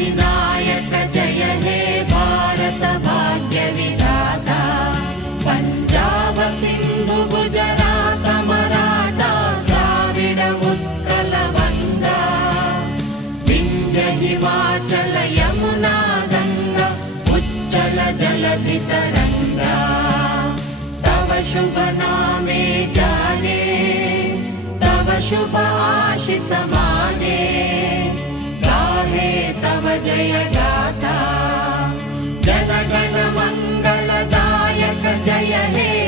अधिनायक जय हे भारत भाग्य विधाता पंजाब सिंधु गुजरात मराठा द्राविड उत्कल बंगा विंध्य हिमाचल यमुना गंगा उच्चल जलधि तरंगा तव शुभ नामे जाने तव शुभ आशीष माने गाहे तव जय गाथा जन गण मंगलदायक जय हे